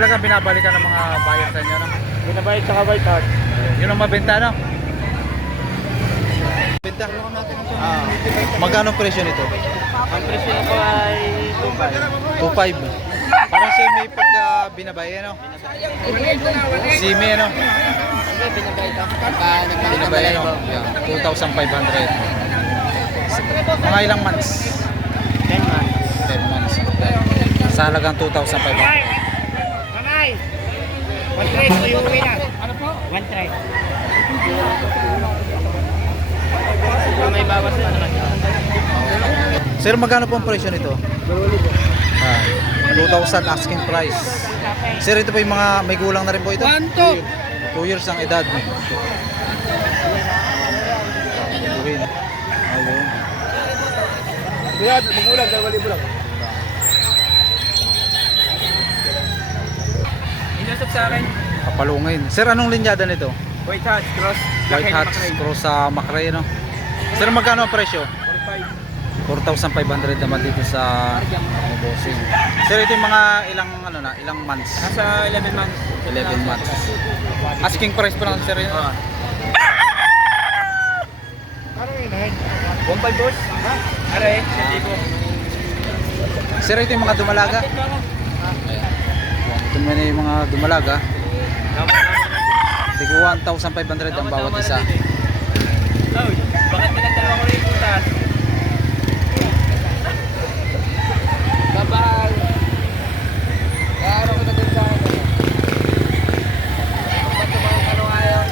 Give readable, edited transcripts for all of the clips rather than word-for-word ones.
talaga binabalikan ng mga buyer sa inyo, no? Binabayad sa white heart. Yun ang mabenta, no? Benta? Magkano presyo nito? Ang presyo na po ay 2.5. 2.5. Parang siya may pagka binabay, ano? Simi, ano? Binabay, ano? Yeah, 2,500. Mga ilang months? 10 months. 10 months. Sa halagang 2,500. Mamay! 1 trade to yung uwi na. Ano po? 1 trade. May bawas na naman. Sir, magkano po ang presyo nito? 2,000 asking price. Sir, ito po yung mga may gulang na rin po ito? 2 years ang edad. Ayun. Ayun. Kaya, magulang, 2,000 lang. Inusap sa akin. Kapalungin. Sir, anong linyada nito? White Hats, cross. White Hats, cross sa Macrae, no? Sir, magkano ang presyo? 4,500 naman dito sa bossing. Sir, ito yung mga ilang months? Nasa 11 months. 11 months. Asking price pa lang, sir, yun? Bombay boss? Ha? Aray, sa tipo. Sir, ito yung mga dumalaga? Ito naman yung mga dumalaga. Tigo 1,500 ang bawat isa. Bakit pinagdala ko rin putas? Babay! Kaya ko na din sa akin. Ba't naman ano ngayon?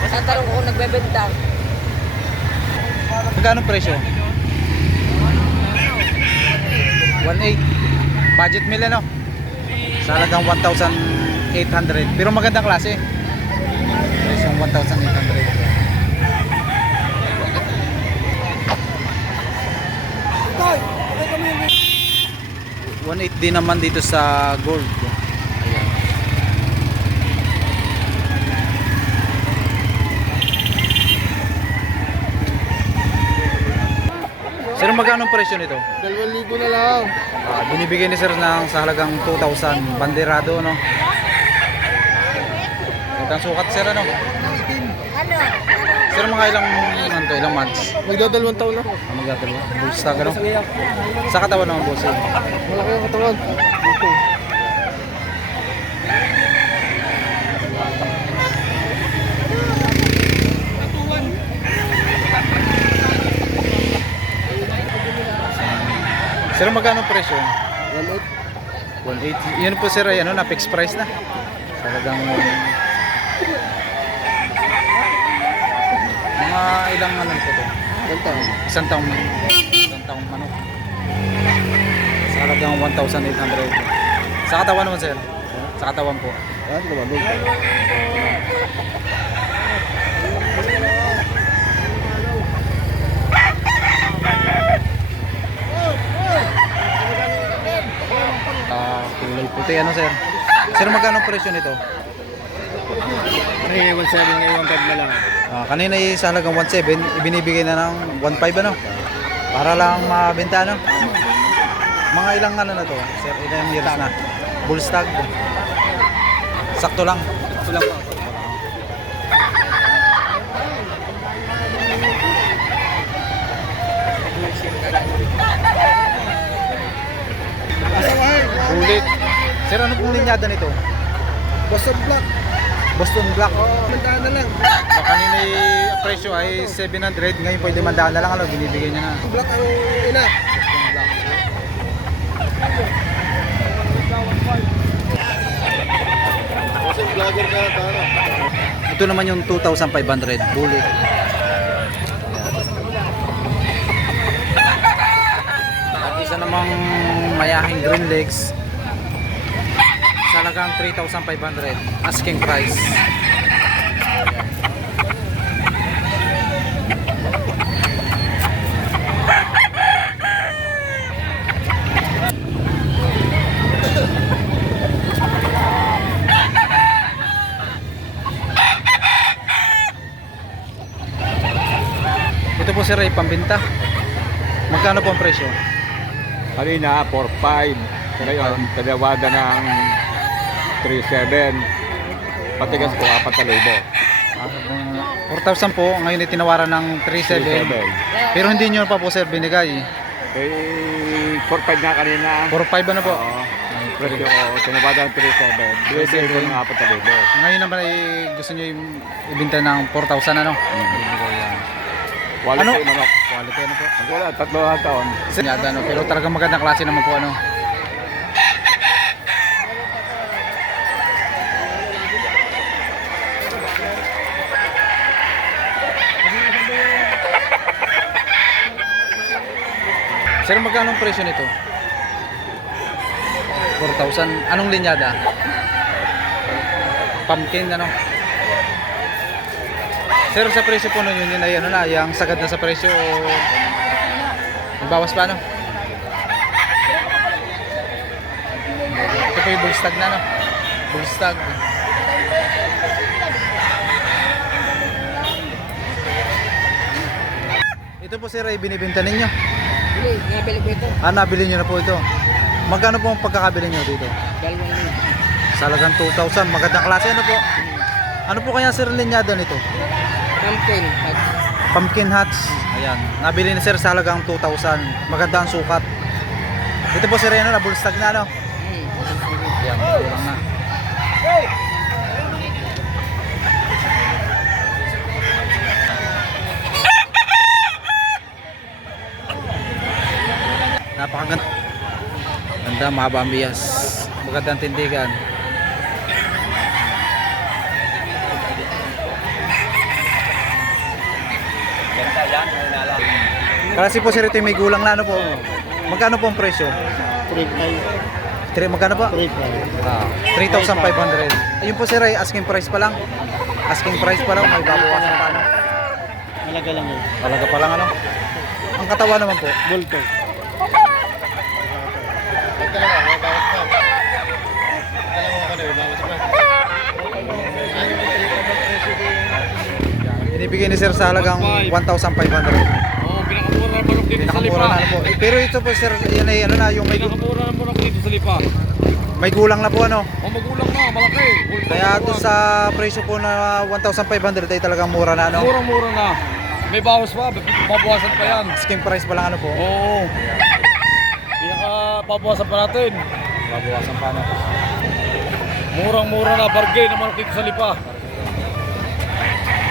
Mas ang tanong ko kung nagbebenta. Magkano presyo? 1,800. Budget meal, ano? Sa halagang 1,800. Pero magandang klase. Presyong 1,800. 1,800 din naman dito sa gold. Ayan. Sir, magkano ang presyo nito? 2,000 na lang. Binibigay ni sir ng sa halagang 2,000 banderado, no? Magkano sukat, sir, ano? Sir, mga ilang months? Magdadalawang taon na. Magdadalawa. Bullstag, ano? Sa katawan naman, boss. Malaki ang katawan. Ito. Sir, magkano ang presyo? 1,800. 180. Yan po, sir, ay ano, na fixed price na. Talagang mga ilang ano po to? Isang taong manok. Sa halagang 1,800. Sa katawan naman, sir? Sa katawan po. Kulay puti, ano, sir? Sir, magkano ang presyo nito? 1,700 ngayon, 1,500 na lang. Kanina sa halagang 1,700, ibinibigay na ng 1,500, ano? Para lang mabenta, ano? Mga ilang ano na to, sir? Ilang years na? Bullstag. Sakto lang. Ito lang po. Ulit. Sir, ano pong linyada nito? Boston Black. Boston Black. Mandaan na lang. Kanina yung presyo ay 700, ngayon pwede mandaan na lang, ano? Binibigay niya na. Black ang ina. Boston Black. Boston Vlogger ka para. Ito naman yung 2,500 bullet. At isa namang mayahing green legs sa halagang 3,500 asking price. Ito po sir ay pambinta. Magkano po ang presyo? Kanina, 4.5. Ngayon, tinawagan ng 3.7. Patigas ko, 4,000. 4,000 po, ngayon ay tinawaran ng 3,700. Pero hindi nyo pa po sir binigay. Eh, 4.5 na kanina. 4,500 ano po? Oo. Presyo ko, tinawagan ng 3.7. Binigay ko ng 4,000. Ngayon naman ay gusto nyo ibenta ng 4,000 ano? Quality Ano? manok. Quality ano po? Wala, 3 taon. Sinyada ano, pero talagang magandang klase naman po ano. Sir, magkano ang presyo nito? 4,000. Anong linyada? Pumpkin ano? Sir, sa presyo po nun yun ay ano na, yung sagad na sa presyo o bawas pa ano? Ito po yung bullstag na no? Bullstag. Ito po sir ay binibenta ninyo. Hindi, nabili ko ito. Ah, nabili nyo na po ito. Magkano po ang pagkakabili nyo dito? 2,000. Salagang 2,000. Magandang klase ano po? Ano po kaya sir linyada nito? Pumpkin. Pumpkin hats. Ayan. Nabili ni sir sa halagang 2,000. Maganda ang sukat. Ito po sir ano na bullstag na no? Ayan, kulang na. Napakaganda. Ganda, mahaba ang bias. Magandang tindigan. Kasi po sir ito yung may gulang na ano po. Magkano po ang presyo? 3,500. Magkano po? 3,500. Ah, 3,500. Ayun po sir ay asking price pa lang. Asking price pa lang, may babawasan pa ano. Malaga lang yun. Talaga pa lang ano. Ang katawan naman po. Bulto. Binibigay ni sir sa halagang 1,500. Oo, pinakamura ng manok dito sa Lipa. Pinakamura na ano po. Pero ito po sir, yan ay ano na, yung Pinakamura ng manok dito sa Lipa. may gulang na po ano. O magulang na, malaki. Kaya doon sa presyo po na 1,500 ay talagang mura na ano. Murang-mura na. May bawas pa, babawasan pa yan. Asking price pa lang ano po. Oo. Babawasan pa natin. Babawasan pa ano. Murang-mura na, bargain ng manok dito sa Lipa.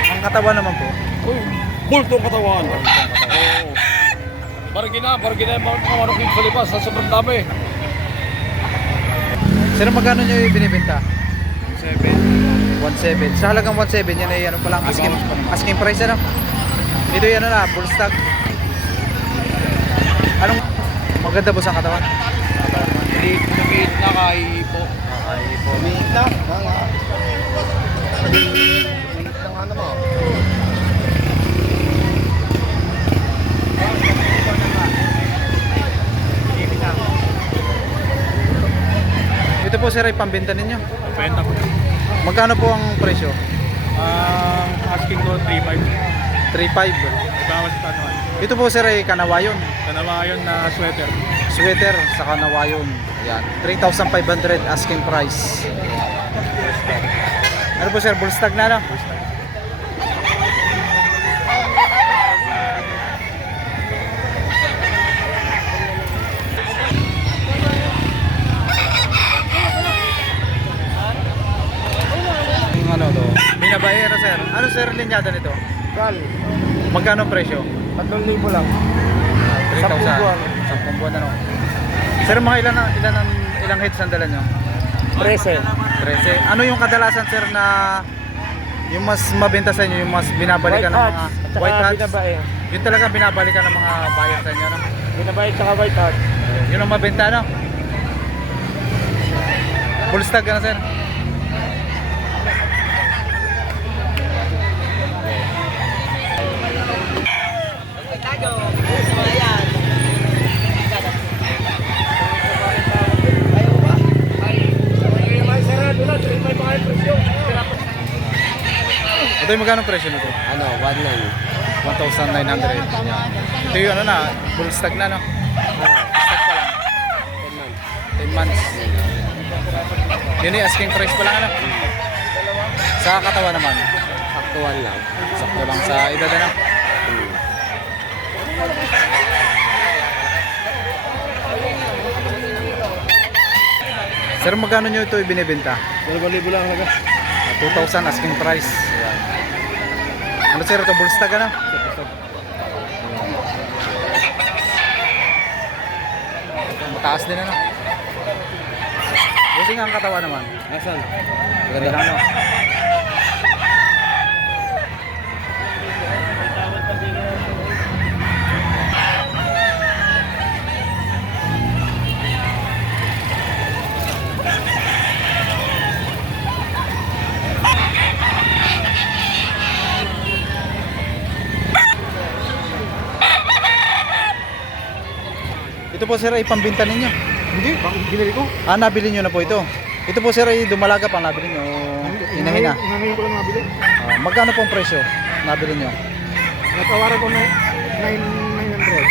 Ang katawan naman po. Uy, bulto ang katawan. Oo. Bargain na yung mga manok dito sa Lipa sa sobrang dami. Sir, magkano nyo yung binibenta? 7. 1,700. Sa halagang 1,700 yan ay ano pa lang, asking price ano. Ito yan ano na, bullstag. Anong maganda po sa katawan? Lumiit na kay po. Lumiit na. Lumiit na nga naman. Ito po sir ay pambenta ninyo. Benta ko. Magkano po ang presyo? Asking ko 3.5. 3,500. Bawas pa naman. Ito po sir ay kanawayon. Kanawayon na sweater. Sweater sa kanawayon. Ayan. 3,500 asking price. Ano po sir, bullstag na no? Yung ano to? Binabae ano sir? Ano sir linyada nito? Gal. Magkano ang presyo? 3,000 lang. 3,000. 10 buwan. 10 buwan ano? Sir, mga ilang heads ang dala nyo? 13. 13. Ano yung kadalasan sir na yung mas mabenta sa inyo, yung mas binabalikan ng mga white hats? Binabae. Yun talaga binabalikan ng mga buyer sa inyo, no? Binabae tsaka white hat. Yun ang mabenta, no? Full stag ka na sir? Ito yung magkano presyo nito? Ano, 1,900. 1,900. Yan. Ito yung ano na, full stag na no? Stag pa lang. 5 months. Yun yung asking price pa lang ano. Sa katawan naman, Saktuan lang. sakto lang sa edad ano. Sir, magkano nyo ito ibinibenta? 2,000 lang talaga. 2,000 asking price. Ano sir, ito bullstag ano? Mataas din ano? Buti nga ang katawan naman. Asan? Ganda lang ano? Ito po sir ay pambinta ninyo. Hindi, bakit binili ko? Ah, nabili nyo na po ito. Ito po sir ay dumalaga pang nabili nyo. Hinahina. Ngayon ko lang nabili. Ah, magkano pong presyo nabili nyo? Natawaran ko na 900.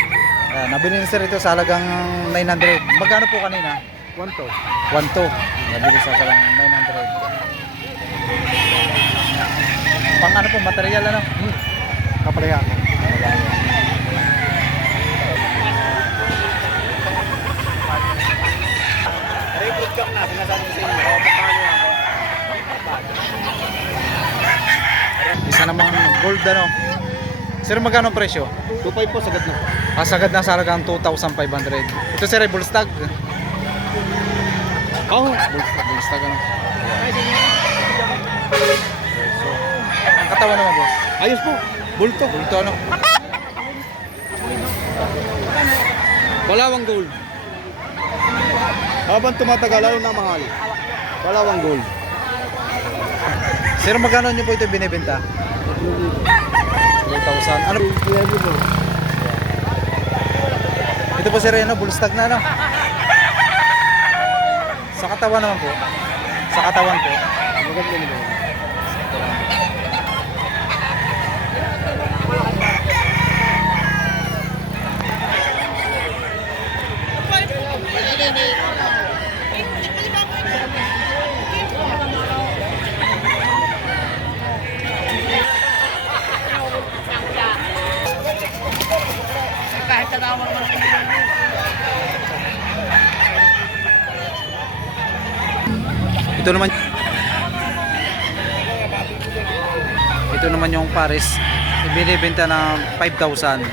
Ah, nabili ni sir ito sa halagang 900. Magkano po kanina? 1 to. 1.2. Nabili sa halagang 900. Pang ano po, material ano? Kapalayan. Record ka na, sinasabi ko sa inyo. Paano yan? Isa namang gold ano? Sir, magkano ang presyo? 2.5 po, sagad na. Sagad na sa halagang 2,500. Ito sir ay bullstag. Oo. Bullstag ano? Ang katawan naman boss. Ayos po. Bulto. Bulto ano? Walawang gold. Habang tumatagal, lalo na mahal. Walawang gold. Sir, magkano nyo po ito binibenta? 2,000. Ano? Ito po sir, ano, bullstag na ano? Sa katawan naman po. Sa katawan po. Maganda naman. Kahit tagawang mo Ito naman yung Paris. Ibinibenta ng 5,000.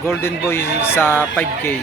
Golden Boy sa 5K.